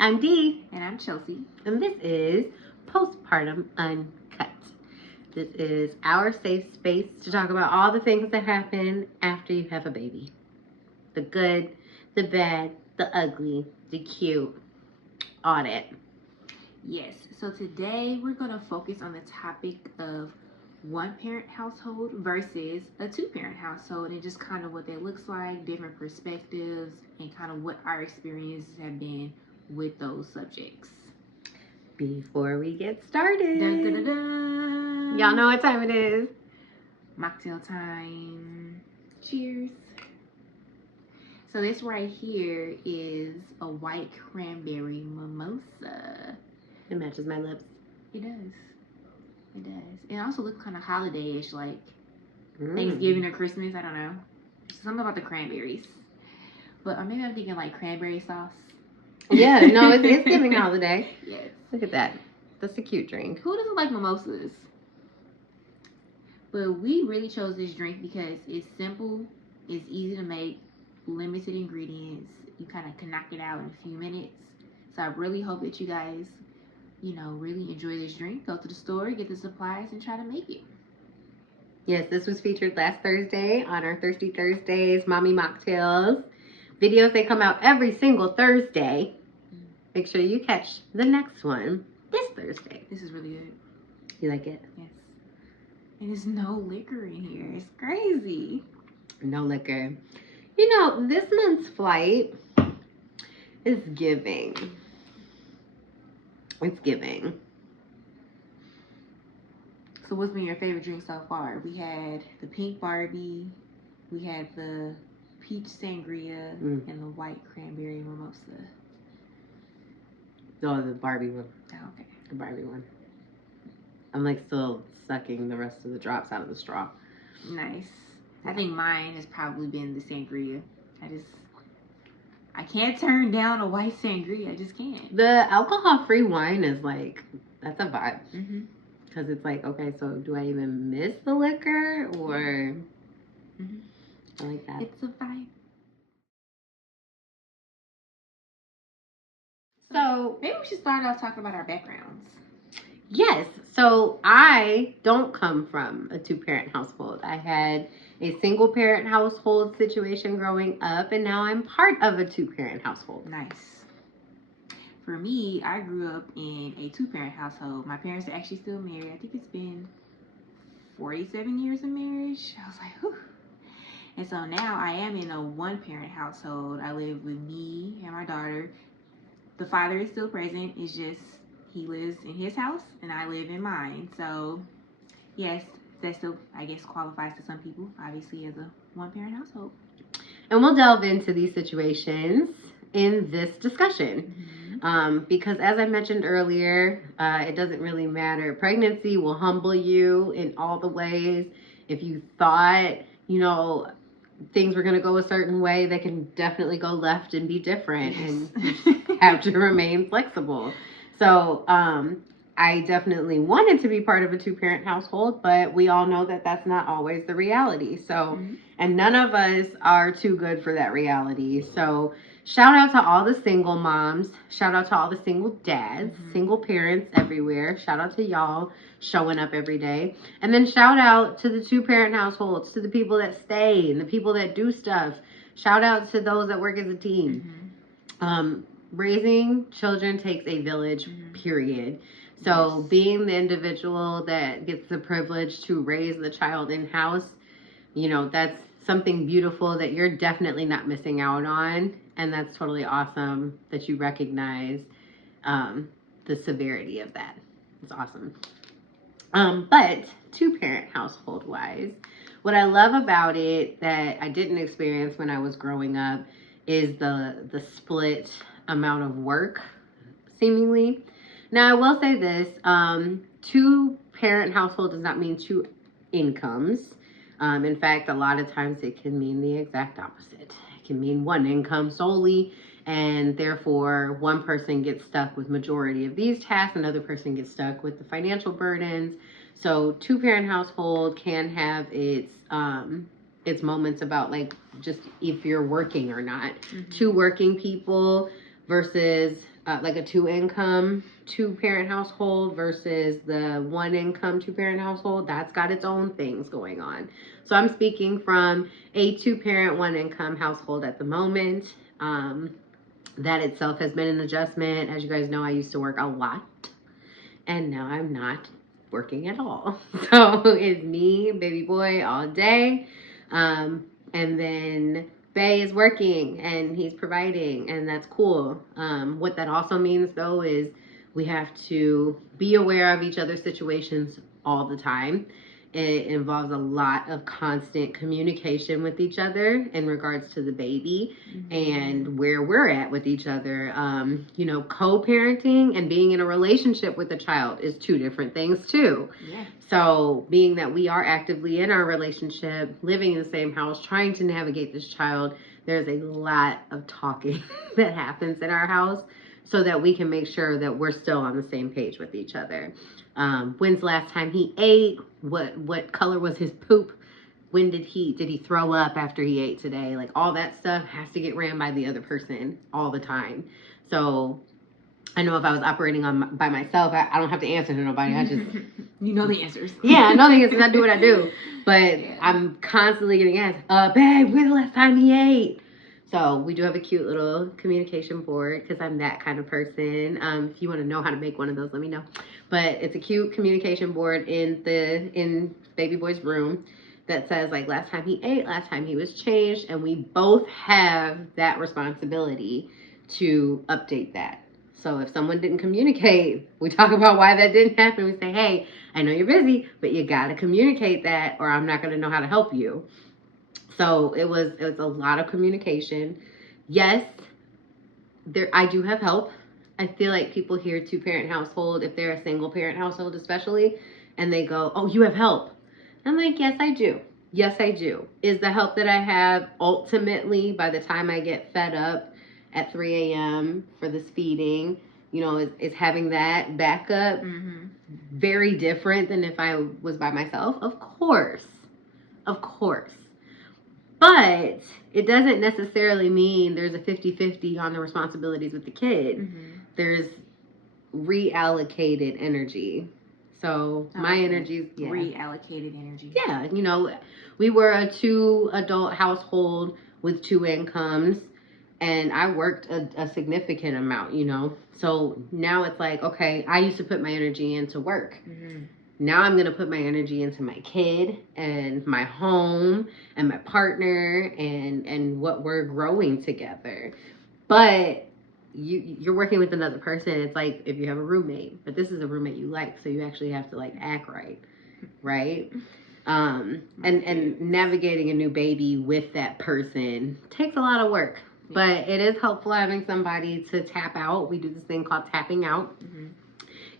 I'm Dee. And I'm Chelsea. And this is Postpartum Uncut. This is our safe space to talk about all the things that happen after you have a baby. The good, the bad, the ugly, the cute, all that. Yes, so today we're going to focus on the topic of one-parent household versus a two-parent household and just kind of what that looks like, different perspectives, and kind of what our experiences have been with those subjects. Before we get started, Dun, dun, dun, dun. Y'all know what time it is. Mocktail time. Cheers. So this right here is a white cranberry mimosa. It matches my lips. It does. It does. It also looks kind of holiday-ish, like Thanksgiving or Christmas. I don't know. Something about the cranberries. But or maybe I'm thinking like cranberry sauce. Yeah, no, it's giving holiday. Yes. Look at that. That's a cute drink. Who doesn't like mimosas? But we really chose this drink because it's simple, it's easy to make, limited ingredients. You kind of can knock it out in a few minutes. So I really hope that you guys, really enjoy this drink. Go to the store, get the supplies, and try to make it. Yes, this was featured last Thursday on our Thirsty Thursdays Mommy Mocktails videos. They come out every single Thursday. Make sure you catch the next one this Thursday. This is really good. You like it? Yes. And there's no liquor in here. It's crazy. No liquor. This month's flight is giving. It's giving. So what's been your favorite drink so far? We had the pink Barbie, we had the peach sangria, and the white cranberry mimosa. Oh, the Barbie one. Oh, okay. The Barbie one. I'm still sucking the rest of the drops out of the straw. Nice. I think mine has probably been the sangria. I can't turn down a white sangria. I just can't. The alcohol-free wine is that's a vibe. Mm-hmm. Because it's okay, so do I even miss the liquor or I like that. It's a vibe. So maybe we should start off talking about our backgrounds. Yes. So I don't come from a two-parent household. I had a single-parent household situation growing up, and now I'm part of a two-parent household. Nice. For me, I grew up in a two-parent household. My parents are actually still married. I think it's been 47 years of marriage. I was like, whew. And so now I am in a one-parent household. I live with me and my daughter. The father is still present. It's just he lives in his house and I live in mine. So, yes, that still, I guess, qualifies to some people, obviously, as a one-parent household. And we'll delve into these situations in this discussion. Because as I mentioned earlier, it doesn't really matter. Pregnancy will humble you in all the ways. If you thought, things were going to go a certain way, they can definitely go left and be different. Yes. And you just have to remain flexible. So I definitely wanted to be part of a two-parent household, but we all know that that's not always the reality. So, and none of us are too good for that reality. So shout out to all the single moms. Shout out to all the single dads, single parents everywhere. Shout out to y'all showing up every day. And then shout out to the two-parent households, to the people that stay and the people that do stuff. Shout out to those that work as a team. Raising children takes a village, period. So being the individual that gets the privilege to raise the child in-house, that's something beautiful that you're definitely not missing out on. And that's totally awesome that you recognize the severity of that. It's awesome. But two-parent household-wise, what I love about it that I didn't experience when I was growing up is the split amount of work, seemingly. Now, I will say this, two-parent household does not mean two incomes. In fact, a lot of times it can mean the exact opposite. It can mean one income solely, and therefore one person gets stuck with majority of these tasks, another person gets stuck with the financial burdens. So two-parent household can have its moments about just if you're working or not. Two working people versus like a 2-income, 2-parent household versus the 1-income, 2-parent household. That's got its own things going on. So I'm speaking from a 2-parent, 1-income household at the moment. That itself has been an adjustment. As you guys know, I used to work a lot, and now I'm not working at all. So it's me, baby boy, all day. And then Bay is working and he's providing, and that's cool. What that also means, though, is we have to be aware of each other's situations all the time. It involves a lot of constant communication with each other in regards to the baby and where we're at with each other. Co-parenting and being in a relationship with a child is 2 different things too. Yeah. So being that we are actively in our relationship, living in the same house, trying to navigate this child, there's a lot of talking that happens in our house so that we can make sure that we're still on the same page with each other. When's the last time he ate? What color was his poop? Did he throw up after he ate today? Like, all that stuff has to get ran by the other person all the time. So I know if I was operating by myself, I don't have to answer to nobody. I just you know the answers. Yeah, I know the answers. I do what I do, but I'm constantly getting asked, "Babe, when's the last time he ate?" So we do have a cute little communication board because I'm that kind of person. If you want to know how to make one of those, let me know. But it's a cute communication board in baby boy's room that says, like, last time he ate, last time he was changed, and we both have that responsibility to update that. So if someone didn't communicate, we talk about why that didn't happen. We say, hey, I know you're busy, but you got to communicate that or I'm not going to know how to help you. So it was a lot of communication. Yes, I do have help. I feel like people hear 2-parent household, if they're a single parent household especially, and they go, oh, you have help. I'm like, yes, I do. Yes, I do. Is the help that I have ultimately, by the time I get fed up at 3 a.m. for this feeding, is having that backup very different than if I was by myself? Of course. But it doesn't necessarily mean there's a 50-50 on the responsibilities with the kid. There's reallocated energy. So my energy is reallocated energy. Yeah, we were a 2-adult household with 2 incomes, and I worked a significant amount, So now it's like, okay, I used to put my energy into work. Now I'm going to put my energy into my kid and my home and my partner and what we're growing together. But you're working with another person. It's like if you have a roommate, but this is a roommate you like, so you actually have to like act right? And navigating a new baby with that person takes a lot of work. But it is helpful having somebody to tap out. We do this thing called tapping out.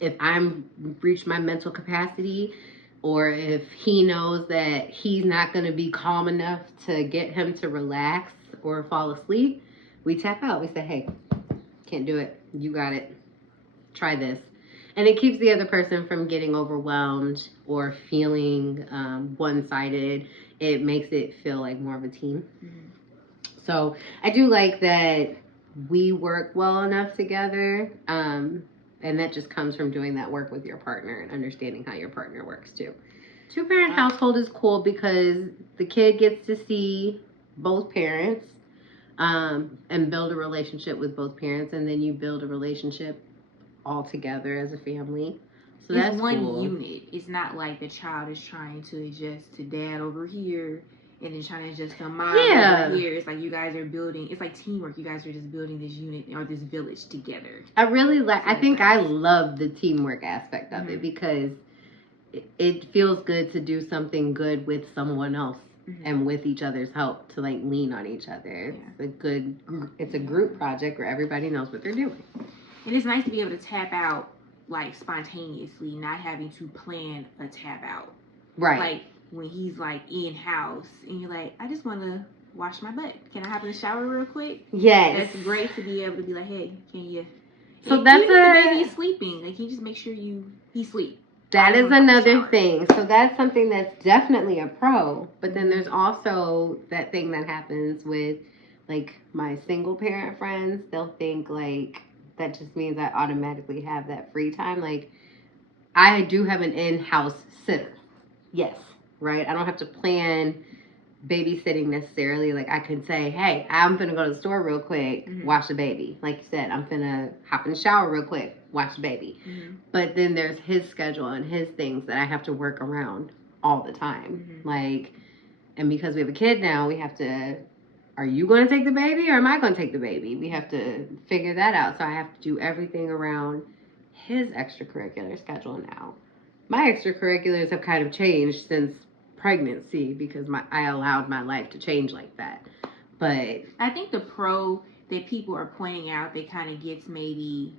If I'm reached my mental capacity, or if he knows that he's not going to be calm enough to get him to relax or fall asleep, we tap out. We say, hey, can't do it. You got it. Try this. And it keeps the other person from getting overwhelmed or feeling one-sided. It makes it feel like more of a team. So I do like that we work well enough together. And that just comes from doing that work with your partner and understanding how your partner works too. 2-parent household is cool because the kid gets to see both parents and build a relationship with both parents, and then you build a relationship all together as a family. So it's that's one cool. unit. It's not like the child is trying to adjust to dad over here and then trying to adjust to mom over here. It's like you guys are building. It's like teamwork. You guys are just building this unit or this village together. I love the teamwork aspect of it because it feels good to do something good with someone else and with each other's help to like lean on each other. It's a group project where everybody knows what they're doing. And it's nice to be able to tap out like spontaneously, not having to plan a tap out. Right. Like when he's like in house and you're like, I just want to wash my butt. Can I hop in the shower real quick? Yes. That's great to be able to be like, hey, can you? So that's even if the baby's sleeping, like, can you just make sure he sleep? That is another thing. So that's something that's definitely a pro. But then there's also that thing that happens with like my single parent friends, they'll think like that just means I automatically have that free time. Like I do have an in-house sitter. Yes, right? I don't have to plan babysitting necessarily. Like I can say, hey, I'm gonna go to the store real quick, watch the baby. Like you said, I'm gonna hop in the shower real quick, watch the baby. But then there's his schedule and his things that I have to work around all the time. Like, and because we have a kid now, we have to, are you going to take the baby or am I going to take the baby? We have to figure that out. So I have to do everything around his extracurricular schedule now. My extracurriculars have kind of changed since pregnancy because I allowed my life to change like that. But I think the pro that people are pointing out that kind of gets maybe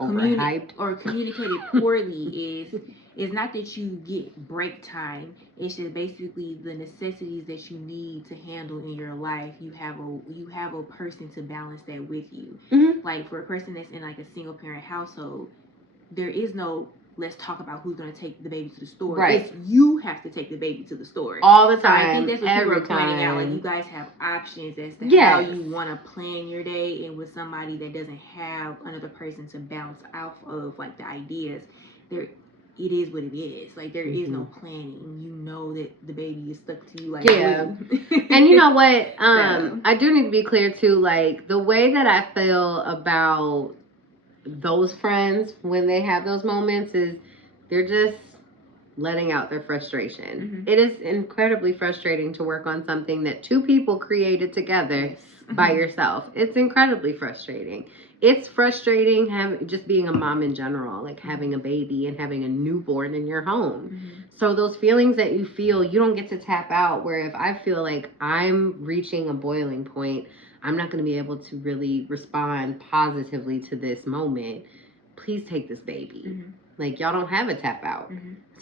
overhyped or communicated poorly is not that you get break time. It's just basically the necessities that you need to handle in your life. You have a person to balance that with you. Like for a person that's in like a single parent household, there is no let's talk about who's going to take the baby to the store. Right. It's you have to take the baby to the store. All the time. So I think that's what people are pointing out. Like you guys have options as to how you want to plan your day, and with somebody that doesn't have another person to bounce off of like the ideas, there it is what it is. Like there is no planning. You know that the baby is stuck to you like glue. And you know what? I do need to be clear too, like the way that I feel about those friends when they have those moments is they're just letting out their frustration. It is incredibly frustrating to work on something that two people created together by yourself. It's incredibly frustrating. It's frustrating just being a mom in general, like having a baby and having a newborn in your home. So those feelings that you feel, you don't get to tap out, where if I feel like I'm reaching a boiling point, I'm not going to be able to really respond positively to this moment. Please take this baby. Like, y'all don't have a tap out.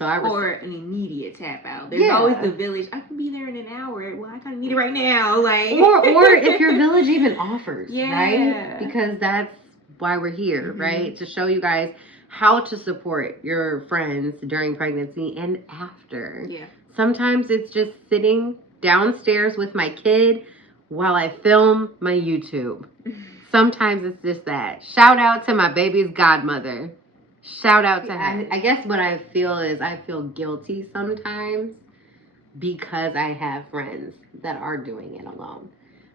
So or an immediate tap out. There's always the village. I can be there in an hour. Well, I kind of need it right now. Like, or if your village even offers, right? Because that's why we're here, right? To show you guys how to support your friends during pregnancy and after. Sometimes it's just sitting downstairs with my kid while I film my YouTube. Sometimes it's just that. Shout out to my baby's godmother. Shout out to her. I guess what I feel is I feel guilty sometimes because I have friends that are doing it alone.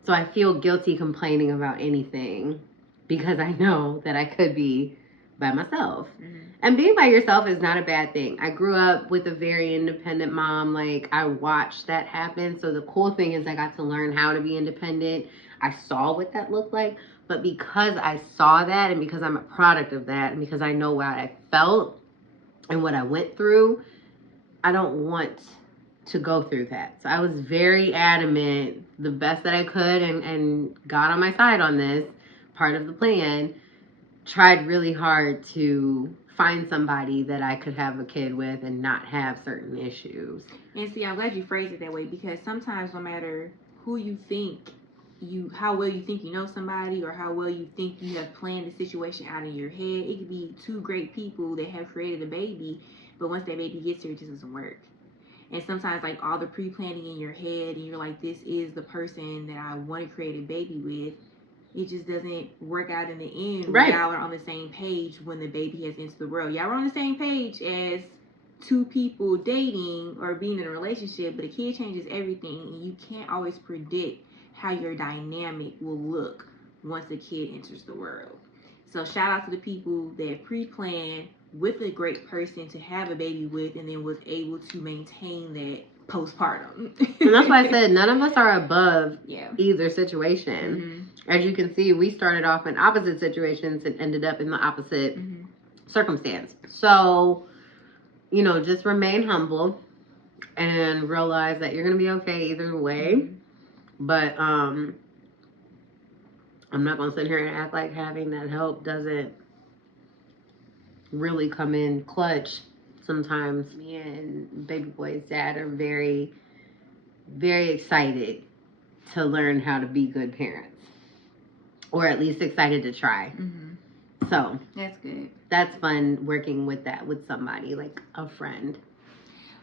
So I feel guilty complaining about anything because I know that I could be by myself. And being by yourself is not a bad thing. I grew up with a very independent mom. Like, I watched that happen. So the cool thing is I got to learn how to be independent. I saw what that looked like. But because I saw that, and because I'm a product of that, and because I know what I felt and what I went through, I don't want to go through that. So I was very adamant, the best that I could, and got on my side on this, part of the plan, tried really hard to find somebody that I could have a kid with and not have certain issues. And see, I'm glad you phrased it that way, because sometimes no matter who you think how well you think you know somebody, or how well you think you have planned the situation out in your head, it could be two great people that have created a baby, but once that baby gets here, it just doesn't work. And sometimes like all the pre-planning in your head, and you're like, this is the person that I want to create a baby with, it just doesn't work out in the end. Right. Y'all are on the same page when the baby has entered the world. Y'all are on the same page as two people dating or being in a relationship, but a kid changes everything, and you can't always predict how your dynamic will look once a kid enters the world. So shout out to the people that pre-planned with a great person to have a baby with, and then was able to maintain that postpartum. And that's why I said none of us are above either situation. As you can see, we started off in opposite situations and ended up in the opposite circumstance. So, you know, just remain humble and realize that you're going to be okay either way. But I'm not going to sit here and act like having that help doesn't really come in clutch. Sometimes me and baby boy's dad are very, very excited to learn how to be good parents. Or at least excited to try. So that's good. That's fun, working with that with somebody, like a friend.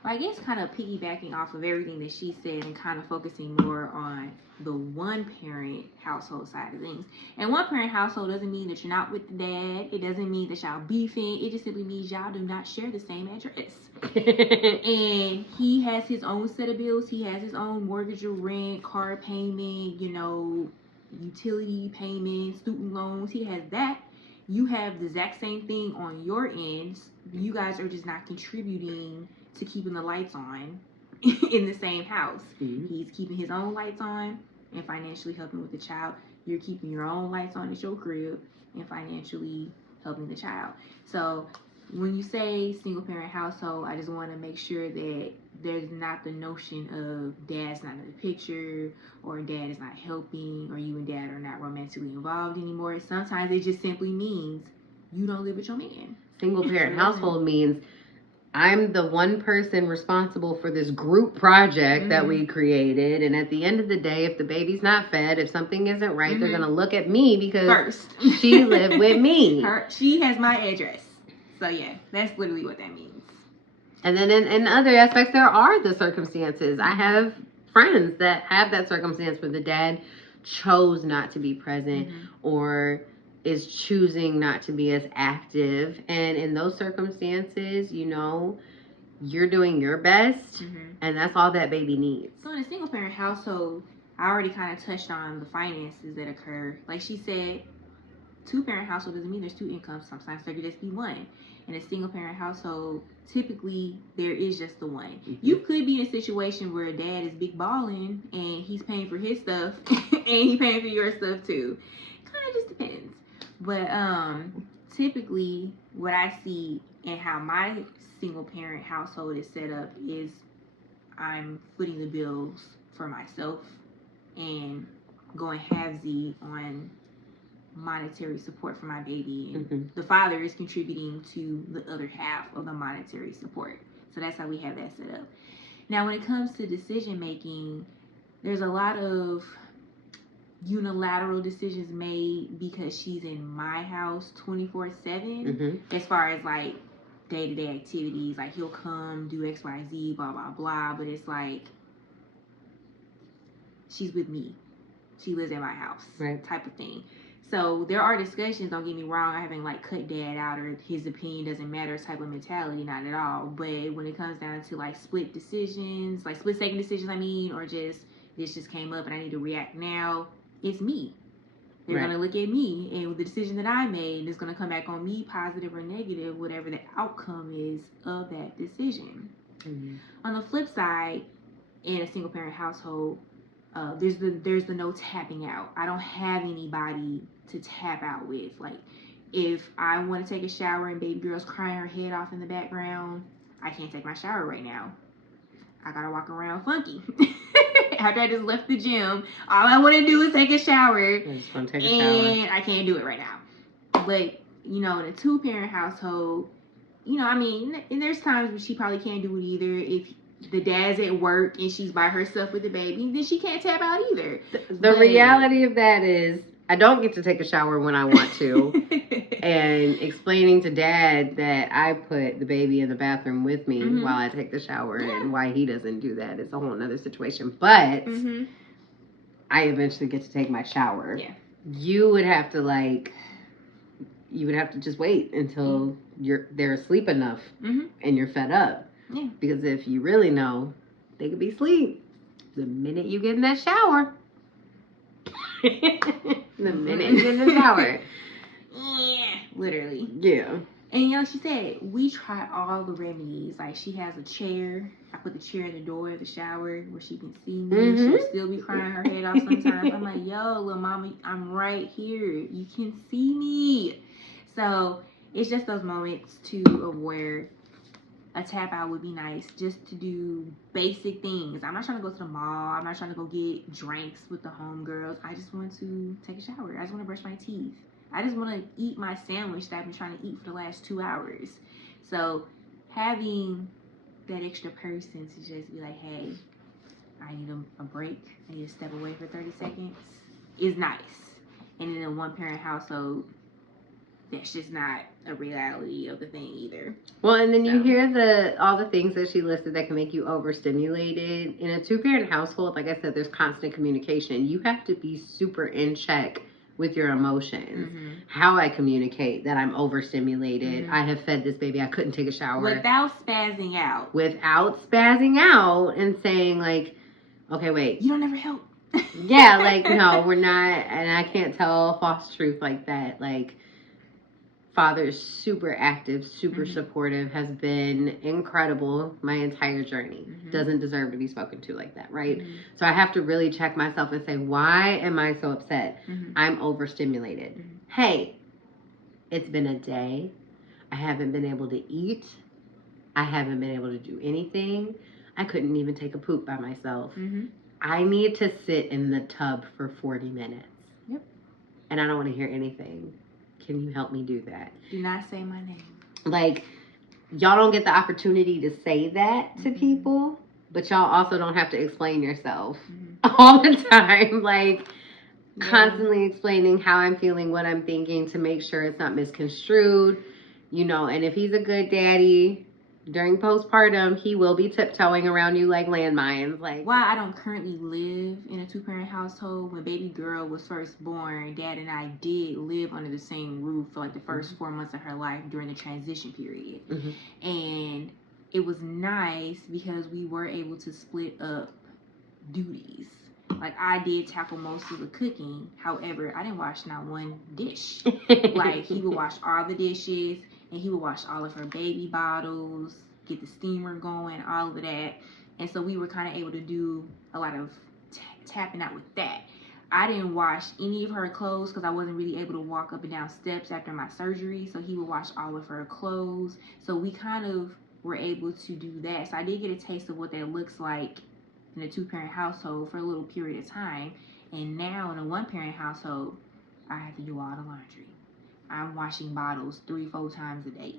I guess kind of piggybacking off of everything that she said and kind of focusing more on the one parent household side of things. And one parent household doesn't mean that you're not with the dad. It doesn't mean that y'all beefing. It just simply means y'all do not share the same address. And he has his own set of bills. He has his own mortgage or rent, car payment, utility payments, student loans. He has that. You have the exact same thing on your end. You guys are just not contributing to keeping the lights on in the same house. Mm-hmm. He's keeping his own lights on and financially helping with the child. You're keeping your own lights on at your crib and financially helping the child. So when you say single parent household, I just want to make sure that there's not the notion of dad's not in the picture or dad is not helping or you and dad are not romantically involved anymore. Sometimes it just simply means you don't live with your man. Single parent household means I'm the one person responsible for this group project mm-hmm. that we created. And at the end of the day, if the baby's not fed, if something isn't right, mm-hmm. they're going to look at me because first she lived with me. She has my address. So yeah, that's literally what that means. And then in other aspects, there are the circumstances. I have friends that have that circumstance where the dad chose not to be present mm-hmm. or is choosing not to be as active. And in those circumstances, you're doing your best mm-hmm. and that's all that baby needs. So in a single parent household, I already kind of touched on the finances that occur. Like she said, 2-parent household doesn't mean there's 2 incomes. Sometimes there could just be one. In a single parent household, typically there is just the one. Mm-hmm. You could be in a situation where dad is big balling and he's paying for his stuff and he's paying for your stuff too. Kind of just depends. But typically what I see and how my single parent household is set up is I'm footing the bills for myself and going halvesy on monetary support for my baby, and mm-hmm. the father is contributing to the other half of the monetary support. So that's how we have that set up. Now when it comes to decision making, there's a lot of unilateral decisions made because she's in my house 24/7 mm-hmm. as far as like day-to-day activities, like he'll come do XYZ blah blah blah, but it's like she's with me, she lives in my house, right, type of thing. So there are discussions, don't get me wrong, I haven't like cut dad out or his opinion doesn't matter type of mentality, not at all. But when it comes down to like split decisions, like split second decisions, or just this just came up and I need to react now, it's me. They're right. Going to look at me and the decision that I made is going to come back on me, positive or negative, whatever the outcome is of that decision. Mm-hmm. On the flip side, in a single parent household, there's the no tapping out. I don't have anybody to tap out with. Like, if I want to take a shower and baby girl's crying her head off in the background, I can't take my shower right now. I gotta walk around funky. After I just left the gym, all I want to do is take a shower. I just want to take a shower. And I can't do it right now. But, in a 2-parent household, and there's times when she probably can't do it either. If the dad's at work and she's by herself with the baby, then she can't tap out either. The reality of that is I don't get to take a shower when I want to. And explaining to dad that I put the baby in the bathroom with me mm-hmm. while I take the shower and why he doesn't do that is a whole nother situation. But mm-hmm. I eventually get to take my shower. Yeah. You would have to just wait until they're asleep enough mm-hmm. and you're fed up. Yeah. Because if you really know, they could be asleep the minute you get in that shower. The minute you get in the shower. Yeah, literally. Yeah. And she said, we try all the remedies. Like, she has a chair. I put the chair in the door of the shower where she can see me. Mm-hmm. She'll still be crying her head off sometimes. I'm like, yo, little mama, I'm right here. You can see me. So it's just those moments too of where a tap out would be nice, just to do basic things. I'm not trying to go to the mall. I'm not trying to go get drinks with the homegirls. I just want to take a shower. I just want to brush my teeth. I just want to eat my sandwich that I've been trying to eat for the last 2 hours. So having that extra person to just be like, hey, I need a break. I need to step away for 30 seconds is nice. And in a 1-parent household, that's just not a reality of the thing either. Well, and then you hear all the things that she listed that can make you overstimulated. In a 2-parent household, like I said, there's constant communication. You have to be super in check with your emotions. Mm-hmm. How I communicate that I'm overstimulated. I have fed this baby. I couldn't take a shower. Without spazzing out. Without spazzing out and saying like, okay, wait. You don't ever help. Yeah, like, no, we're not. And I can't tell a false truth like that. Like, father is super active, super supportive, has been incredible my entire journey. Doesn't deserve to be spoken to like that, right? So I have to really check myself and say, why am I so upset? I'm overstimulated. Hey, it's been a day. I haven't been able to eat. I haven't been able to do anything. I couldn't even take a poop by myself. I need to sit in the tub for 40 minutes. Yep. And I don't want to hear anything. Can you help me do that? Do not say my name. Like, y'all don't get the opportunity to say that to people, but y'all also don't have to explain yourself all the time. Like, constantly explaining how I'm feeling, what I'm thinking to make sure it's not misconstrued. You know, and if he's a good daddy during postpartum, he will be tiptoeing around you like landmines. Like, while I don't currently live in a 2-parent household, when baby girl was first born, Dad and I did live under the same roof for like the first 4 months of her life during the transition period. And it was nice because we were able to split up duties. Like, I did tackle most of the cooking. However, I didn't wash not one dish. Like, he would wash all the dishes, and he would wash all of her baby bottles, get the steamer going, all of that. And so we were kind of able to do a lot of tapping out with that. I didn't wash any of her clothes because I wasn't really able to walk up and down steps after my surgery. So he would wash all of her clothes. So we kind of were able to do that. So I did get a taste of what that looks like in a 2-parent household for a little period of time. And now in a 1-parent household, I have to do all the laundry. I'm washing bottles 3-4 times a day.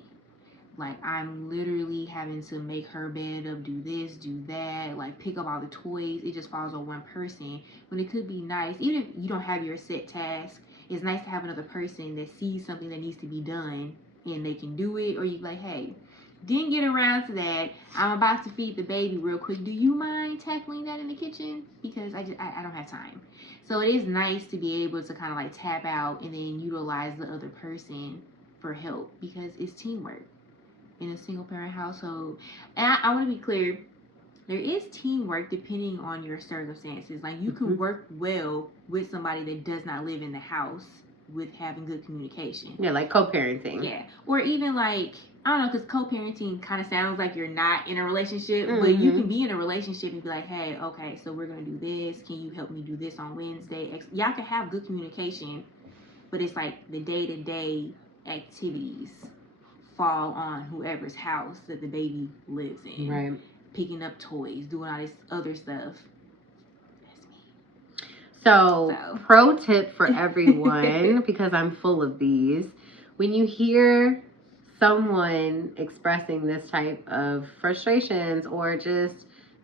Like, I'm literally having to make her bed up, do this, do that, like pick up all the toys. It just falls on one person when it could be nice. Even if you don't have your set task, it's nice to have another person that sees something that needs to be done and they can do it. Or you're like, hey, didn't get around to that. I'm about to feed the baby real quick. Do you mind tackling that in the kitchen? Because I don't have time. So it is nice to be able to kind of like tap out and then utilize the other person for help because it's teamwork in a single parent household. And I want to be clear, there is teamwork depending on your circumstances. Like, you can work well with somebody that does not live in the house with having good communication. Yeah, like co-parenting. Yeah. Or even like, I don't know, because co-parenting kind of sounds like you're not in a relationship, but you can be in a relationship and be like, hey, okay, so we're going to do this. Can you help me do this on Wednesday? Y'all can have good communication, but it's like the day-to-day activities fall on whoever's house that the baby lives in. Right. Picking up toys, doing all this other stuff. That's me. So, pro tip for everyone, because I'm full of these. When you hear someone expressing this type of frustrations or just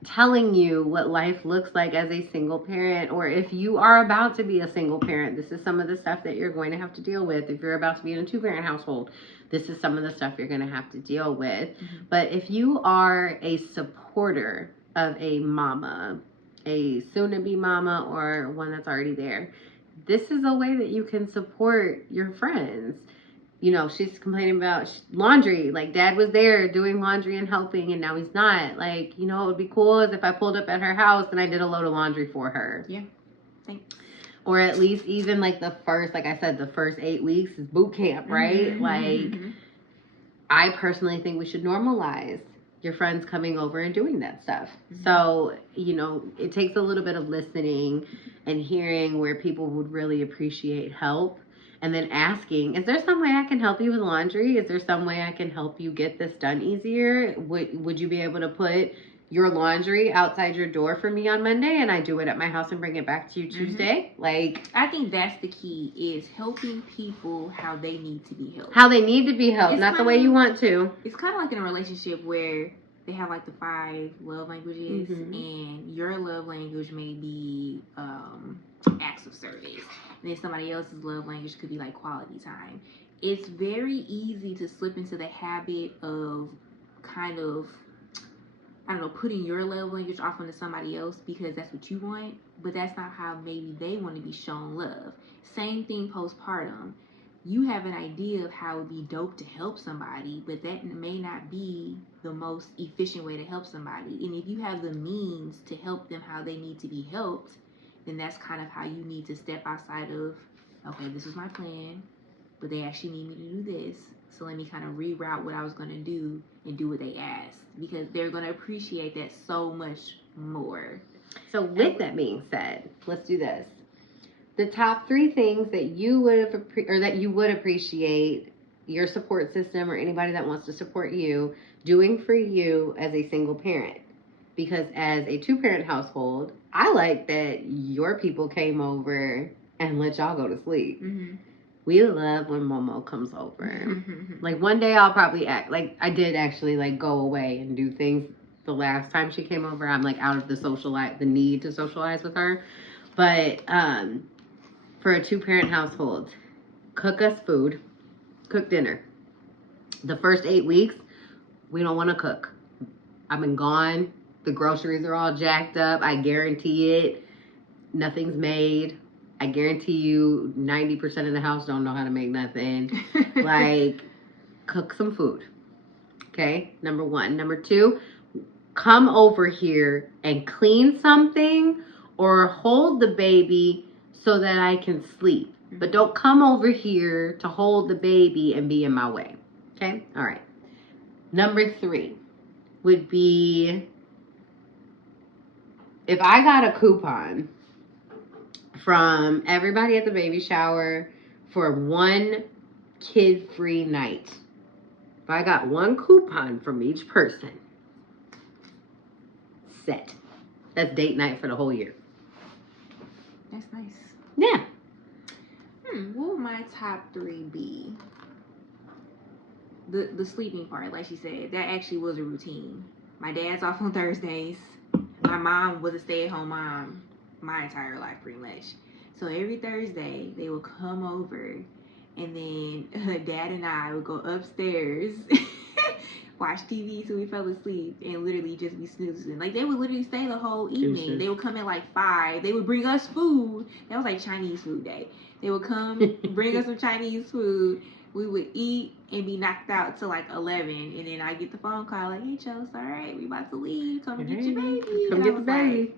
telling you what life looks like as a single parent, or if you are about to be a single parent, this is some of the stuff that you're going to have to deal with. If you're about to be in a 2-parent household, this is some of the stuff you're going to have to deal with. But if you are a supporter of a mama, a soon-to-be mama, or one that's already there, this is a way that you can support your friends. You know, she's complaining about laundry. Like, Dad was there doing laundry and helping, and now he's not. Like, you know, it would be cool is if I pulled up at her house and I did a load of laundry for her. Yeah, thanks. Or at least even, like, the first 8 weeks is boot camp, right? I personally think we should normalize your friends coming over and doing that stuff. So, you know, it takes a little bit of listening and hearing where people would really appreciate help. And then asking, is there some way I can help you with laundry? Is there some way I can help you get this done easier? Would you be able to put your laundry outside your door for me on Monday and I do it at my house and bring it back to you Tuesday? Like, I think that's the key, is helping people how they need to be helped. How they need to be helped, not the way you want to. It's kind of like in a relationship where they have like the 5 love languages, Mhm. and your love language may be acts of service, and then somebody else's love language could be like quality time. It's very easy to slip into the habit of kind of, I don't know, putting your love language off onto somebody else because that's what you want, but that's not how maybe they want to be shown love. Same thing postpartum. You have an idea of how it would be dope to help somebody, but that may not be the most efficient way to help somebody. And if you have the means to help them how they need to be helped, then that's kind of how you need to step outside of, okay, this is my plan, but they actually need me to do this. So let me kind of reroute what I was going to do and do what they asked, because they're going to appreciate that so much more. So with that being said, let's do this. The top 3 things that you would appreciate your support system or anybody that wants to support you doing for you as a single parent. Because as a 2-parent household, I like that your people came over and let y'all go to sleep. Mm-hmm. We love when Momo comes over. Like one day I'll probably act like I did actually like go away and do things the last time she came over. I'm like out of the need to socialize with her. But for a 2-parent household, cook us food, cook dinner. The first 8 weeks, we don't want to cook. I've been gone. The groceries are all jacked up. I guarantee it. Nothing's made. I guarantee you 90% of the house don't know how to make nothing. Like, cook some food. Okay, number 1. Number 2, come over here and clean something or hold the baby so that I can sleep. But don't come over here to hold the baby and be in my way. Okay? All right. Number 3 would be if I got a coupon from everybody at the baby shower for 1 kid-free night. If I got 1 coupon from each person, set. That's date night for the whole year. That's nice. Yeah. What would my top 3 be? The sleeping part, like she said, that actually was a routine. My dad's off on Thursdays. My mom was a stay-at-home mom my entire life, pretty much. So every Thursday, they would come over, and then her dad and I would go upstairs, watch TV till we fell asleep, and literally just be snoozing. Like, they would literally stay the whole evening. They would come at like 5. They would bring us food. That was like Chinese food day. They would come, bring us some Chinese food. We would eat and be knocked out till like 11, and then I get the phone call like, "Hey, Chels, all right, we about to leave. Come get your baby." Come get the baby. Like,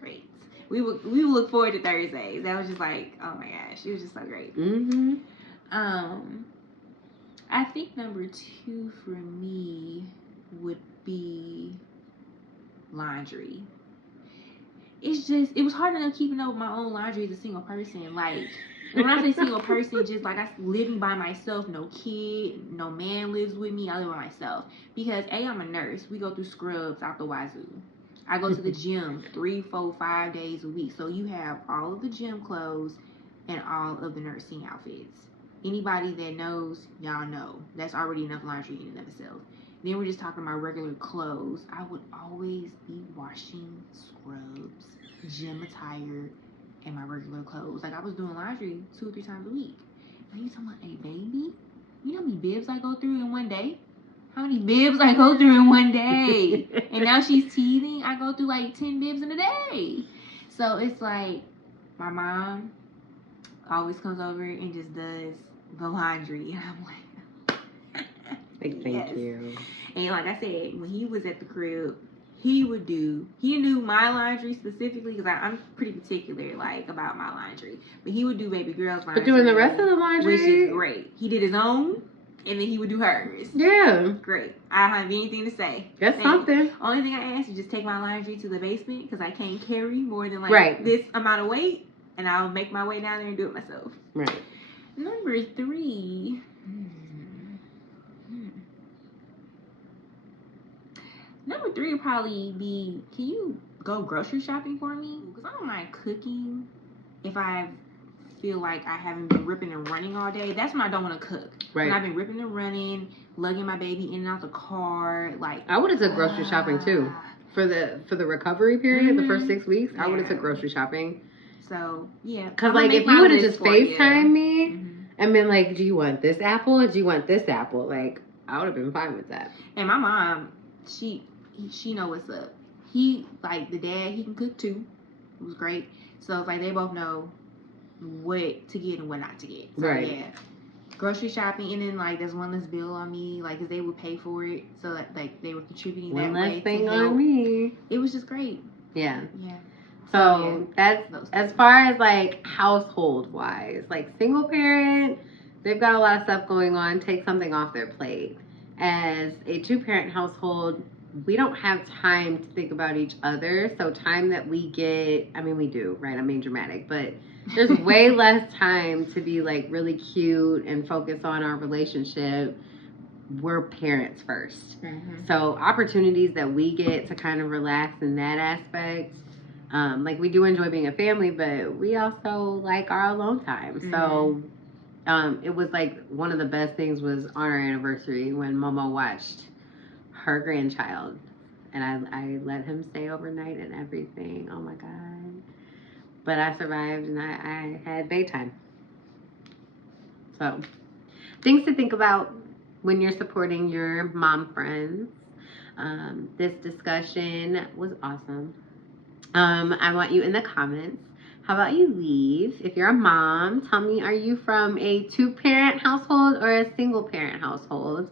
great. We would look forward to Thursdays. That was just like, oh my gosh, it was just so great. Mm-hmm. I think number 2 for me would be laundry. It's just, it was hard enough keeping up with my own laundry as a single person. Like, when I say single person, just like I living by myself, no kid, no man lives with me, I live by myself. Because I'm a nurse. We go through scrubs out the wazoo. I go to the gym 3, 4, 5 days a week. So you have all of the gym clothes and all of the nursing outfits. Anybody that knows, y'all know. That's already enough laundry in and of itself. Then we're just talking about regular clothes. I would always be washing scrubs, gym attire, and my regular clothes. Like, I was doing laundry 2 or 3 times a week. Now you talking about, hey, baby, you know how many bibs I go through in one day? How many bibs I go through in one day? And now she's teething. I go through like 10 bibs in a day. So it's like, my mom always comes over and just does the laundry. And I'm like, Thank you. And like I said, when he was at the crib, he knew my laundry specifically, because I'm pretty particular, like, about my laundry. But he would do baby girl's laundry. But doing the rest of the laundry? Which is great. He did his own, and then he would do hers. Yeah. Great. I don't have anything to say. That's something. Only thing I ask is just take my laundry to the basement, because I can't carry more than, like, this amount of weight, and I'll make my way down there and do it myself. Right. Number 3... Number 3 would probably be, can you go grocery shopping for me? Because I don't mind cooking if I feel like I haven't been ripping and running all day, that's when I don't want to cook. Right. When I've been ripping and running, lugging my baby in and out the car, like I would have took grocery shopping too. For the recovery period, the first 6 weeks, I would have took grocery shopping. So, yeah. Because, like, if you would have just FaceTimed me and been like, do you want this apple or do you want this apple? Like, I would have been fine with that. And my mom, she know what's up. He, like, the dad, he can cook too. It was great. So, it's like, they both know what to get and what not to get. So, right. Yeah. Grocery shopping, and then, like, there's one less bill on me, like, because they would pay for it. So, that, like, they were contributing one that way. One less thing to help. on me. It was just great. Yeah. Yeah. So that's as far as like household wise, like single parent, they've got a lot of stuff going on, take something off their plate. As a 2-parent household, we don't have time to think about each other. So time that we get, I mean, we do, right? I'm being dramatic, but there's way less time to be like really cute and focus on our relationship. We're parents first. So opportunities that we get to kind of relax in that aspect. Like we do enjoy being a family, but we also like our alone time. So it was like one of the best things was on our anniversary when Momo watched her grandchild, and I let him stay overnight and everything. Oh my God. But I survived and I had daytime. So things to think about when you're supporting your mom friends. This discussion was awesome. I want you in the comments. How about you leave? If you're a mom, tell me, are you from a 2-parent household or a single-parent household?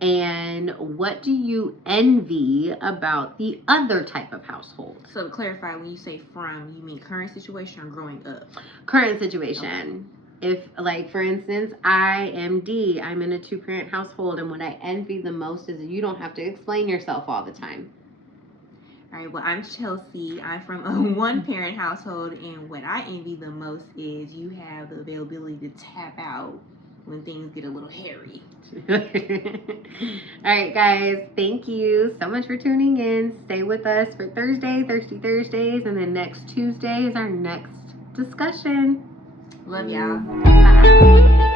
And what do you envy about the other type of household? So to clarify, when you say from, you mean current situation or growing up? Current situation. Okay. If, like, for instance, I am D, I'm in a 2-parent household, and what I envy the most is you don't have to explain yourself all the time. All right, well, I'm Chelsea. I'm from a 1-parent household, and what I envy the most is you have the availability to tap out when things get a little hairy. All right, guys, thank you so much for tuning in. Stay with us for Thirsty Thursdays, and then next Tuesday is our next discussion. Love y'all. Bye.